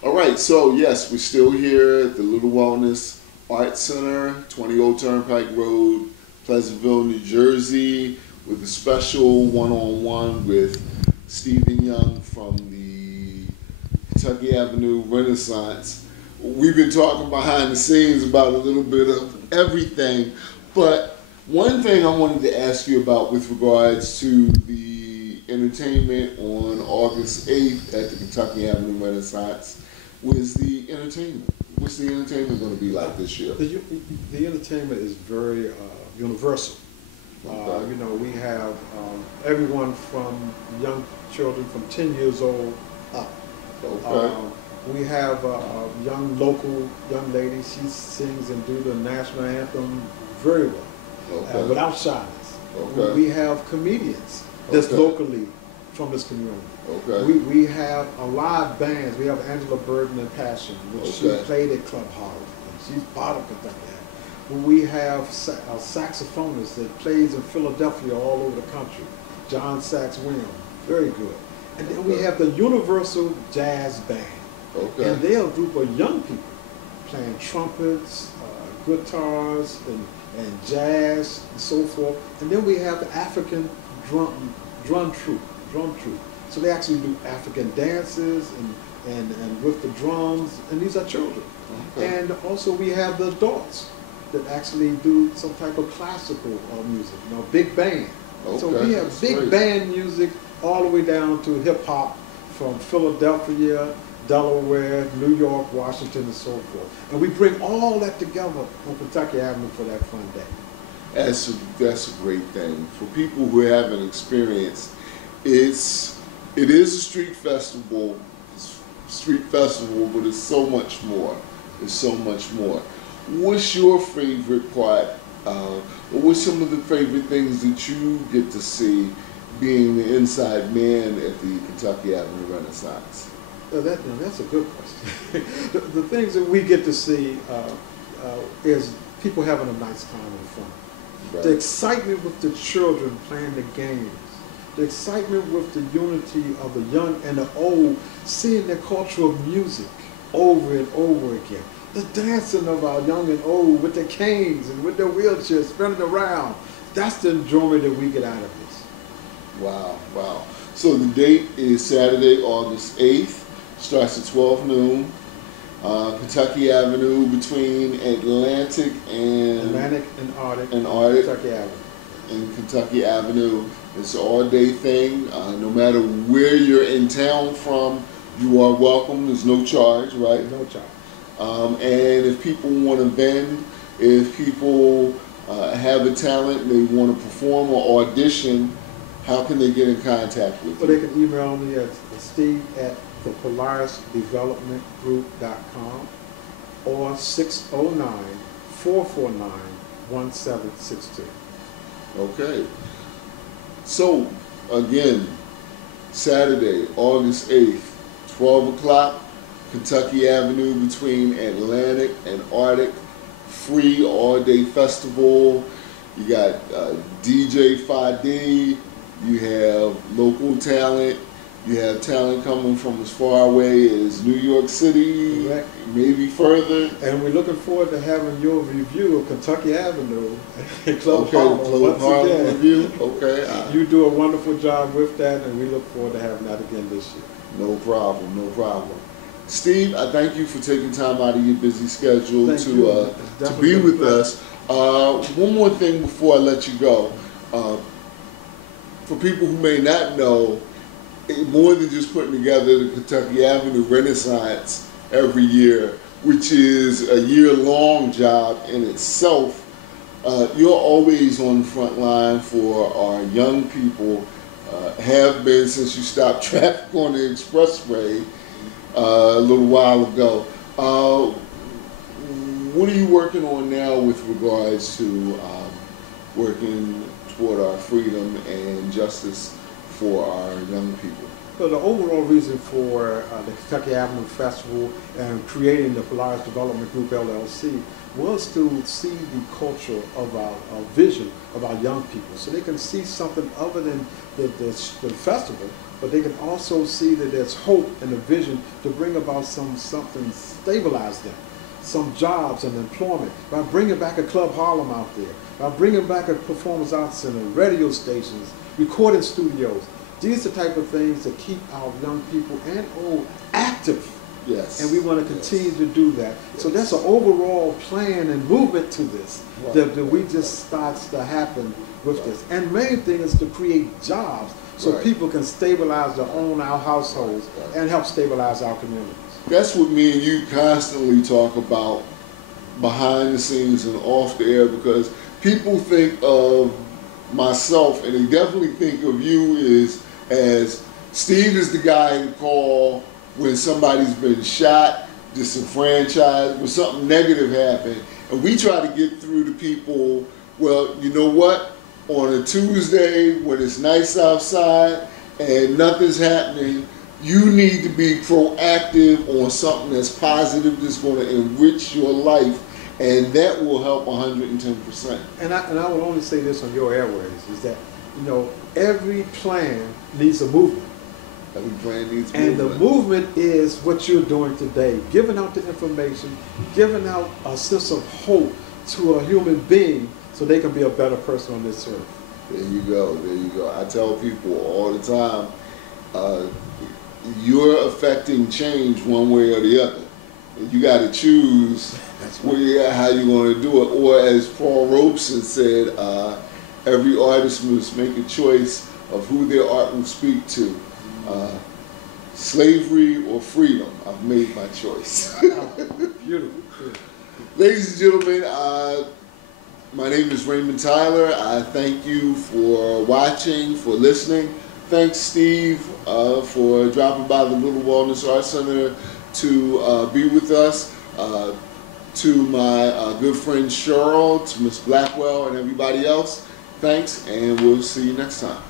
All right, so yes, we're still here at the Little Wellness Art Center, 20 Old Turnpike Road, Pleasantville, New Jersey, with a special one-on-one with Stephen Young from the Kentucky Avenue Renaissance. We've been talking behind the scenes about a little bit of everything, but one thing I wanted to ask you about with regards to the entertainment on August 8th at the Kentucky Avenue Renaissance was the entertainment. What's the entertainment going to be like this year? The entertainment is very universal. Okay. We have everyone from young children from 10 years old up. Okay. We have a young lady. She sings and do the national anthem very well, Okay. without shyness. Okay. We have comedians that's Okay. locally from this community. Okay. We have a live bands. We have Angela Burden and Passion, which she Okay. played at Club Holly. She's part of Kentucky. We have a saxophonist that plays in Philadelphia all over the country, John Sax Williams, very good. And then we have the Universal Jazz Band. Okay. And they're a group of young people playing trumpets, guitars, and jazz, and so forth. And then we have the African drum troupe. So they actually do African dances and with the drums, and these are children. Okay. And also we have the adults that actually do some type of classical music, big band. Okay. So we have That's big great. band music all the way down to hip hop from Philadelphia, Delaware, New York, Washington, and so forth. And we bring all that together on Kentucky Avenue for that fun day. That's a great thing. For people who haven't experienced, it is a street festival, but it's so much more. It's so much more. What's your favorite part? Or what's some of the favorite things that you get to see being the inside man at the Kentucky Avenue Renaissance? That's a good question. the things that we get to see is people having a nice time and fun. Right. The excitement with the children playing the games. The excitement with the unity of the young and the old, seeing the culture of music over and over again. The dancing of our young and old with their canes and with their wheelchairs spinning around. That's the enjoyment that we get out of this. Wow, wow. So the date is Saturday, August 8th. Starts at 12 noon. Kentucky Avenue between Atlantic and Arctic. Kentucky Avenue. And Kentucky Avenue. It's an all-day thing. No matter where you're in town from, you are welcome. There's no charge, right? No charge. And if people want to vend, if people have a talent, and they want to perform or audition, how can they get in contact with you? Well, they can email me at Steve at thepolarisdevelopmentgroup.com or 609-449-1762. Okay. So, again, Saturday, August 8th, 12 o'clock, Kentucky Avenue between Atlantic and Arctic. Free all-day festival. You got DJ 5D. You have local talent. You have talent coming from as far away as New York City, Correct. maybe further. And we're looking forward to having your review of Kentucky Avenue at Club Okay, Harlem. Club Once Harlem again, review. Okay. you do a wonderful job with that, and we look forward to having that again this year. No problem, no problem. Steve, I thank you for taking time out of your busy schedule Thank you. to It's be definitely been a with pleasure. us. One more thing before I let you go. For people who may not know, more than just putting together the Kentucky Avenue Renaissance every year, which is a year-long job in itself, you're always on the front line for our young people, have been since you stopped traffic on the expressway a little while ago. What are you working on now with regards to working toward our freedom and justice for our young people? Well, the overall reason for the Kentucky Avenue Festival and creating the Polaris Development Group LLC was to see the culture of our vision of our young people, so they can see something other than the festival, but they can also see that there's hope and a vision to bring about something stabilize them, some jobs and employment, by bringing back a Club Harlem out there, by bringing back a performance arts center, radio stations, recording studios. These are the type of things that keep our young people and old active. Yes. And we want to continue to do that. Yes. So that's an overall plan and movement to this that we just starts to happen with this. And main thing is to create jobs so people can stabilize their own our households and help stabilize our communities. That's what me and you constantly talk about behind the scenes and off the air, because people think of myself, and they definitely think of you as Steve is the guy to call when somebody's been shot, disenfranchised, when something negative happened. And we try to get through to people, well, you know what? On a Tuesday when it's nice outside and nothing's happening, you need to be proactive on something that's positive, that's going to enrich your life, and that will help 110%. And I will only say this on your airways, is that, you know, every plan needs a movement. Every plan needs and movement. The movement is what you're doing today, giving out the information, giving out a sense of hope to a human being so they can be a better person on this earth. There you go, there you go. I tell people all the time, you're affecting change one way or the other. And you got to choose how you're going to do it. Or as Paul Robeson said, every artist must make a choice of who their art will speak to. Slavery or freedom. I've made my choice. Beautiful. Ladies and gentlemen, my name is Raymond Tyler. I thank you for watching, for listening. Thanks, Steve, for dropping by the Little Wellness Arts Center to be with us. To my good friend Cheryl, to Miss Blackwell, and everybody else, thanks, and we'll see you next time.